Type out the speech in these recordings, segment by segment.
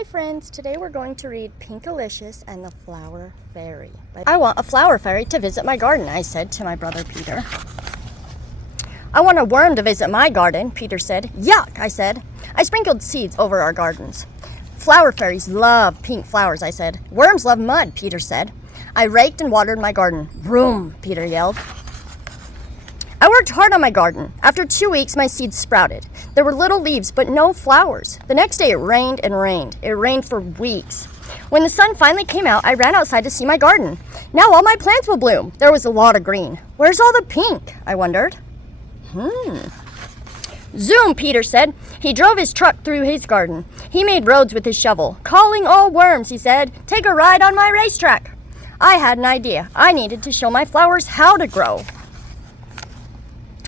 Hi friends, today we're going to read Pinkalicious and the Flower Fairy. I want a flower fairy to visit my garden, I said to my brother Peter. I want a worm to visit my garden, Peter said. Yuck, I said. I sprinkled seeds over our gardens. Flower fairies love pink flowers, I said. Worms love mud, Peter said. I raked and watered my garden. Vroom, Peter yelled. I worked hard on my garden. After 2 weeks, my seeds sprouted. There were little leaves, but no flowers. The next day, it rained and rained. It rained for weeks. When the sun finally came out, I ran outside to see my garden. Now all my plants will bloom. There was a lot of green. Where's all the pink? I wondered. Zoom, Peter said. He drove his truck through his garden. He made roads with his shovel. Calling all worms, he said. Take a ride on my racetrack. I had an idea. I needed to show my flowers how to grow.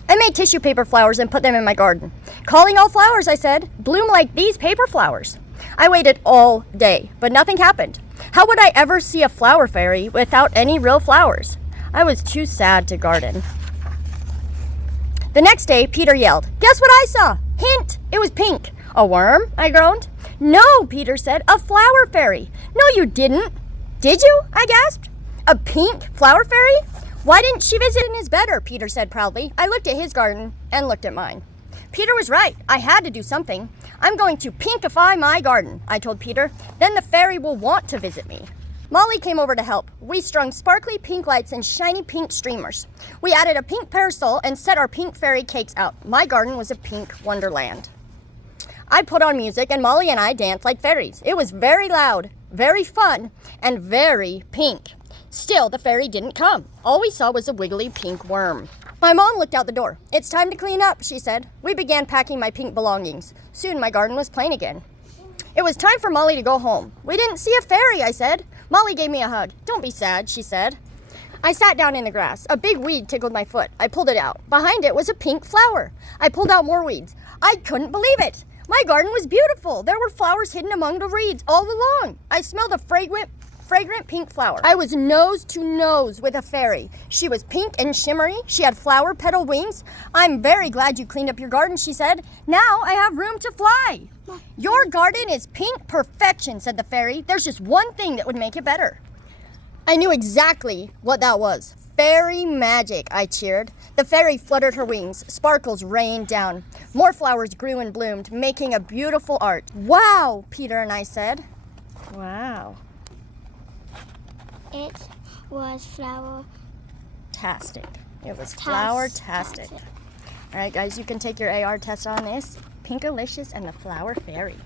I made tissue paper flowers and put them in my garden. Calling all flowers, I said. Bloom like these paper flowers. I waited all day, but nothing happened. How would I ever see a flower fairy without any real flowers? I was too sad to garden. The next day, Peter yelled, "Guess what I saw? Hint, it was pink." A worm? I groaned. No, Peter said, a flower fairy. No, you didn't. Did you? I gasped. A pink flower fairy? Why didn't she visit in his bedder? Peter said proudly. I looked at his garden and looked at mine. Peter was right. I had to do something. I'm going to pinkify my garden, I told Peter. Then the fairy will want to visit me. Molly came over to help. We strung sparkly pink lights and shiny pink streamers. We added a pink parasol and set our pink fairy cakes out. My garden was a pink wonderland. I put on music and Molly and I danced like fairies. It was very loud, very fun, and very pink. Still, the fairy didn't come. All we saw was a wiggly pink worm. My mom looked out the door. It's time to clean up, she said. We began packing my pink belongings. Soon my garden was plain again. It was time for Molly to go home. We didn't see a fairy, I said. Molly gave me a hug. Don't be sad, she said. I sat down in the grass. A big weed tickled my foot. I pulled it out. Behind it was a pink flower. I pulled out more weeds. I couldn't believe it. My garden was beautiful. There were flowers hidden among the reeds all along. I smelled a fragrant pink flower. I was nose to nose with a fairy. She was pink and shimmery. She had flower petal wings. I'm very glad you cleaned up your garden, she said. Now I have room to fly. Your garden is pink perfection, said the fairy. There's just one thing that would make it better. I knew exactly what that was. Fairy magic, I cheered. The fairy fluttered her wings. Sparkles rained down. More flowers grew and bloomed, making a beautiful art. Wow, Peter and I said. Wow. It was flower-tastic. It was flower-tastic. All right, guys, you can take your AR test on this. Pinkalicious and the Flower Fairy.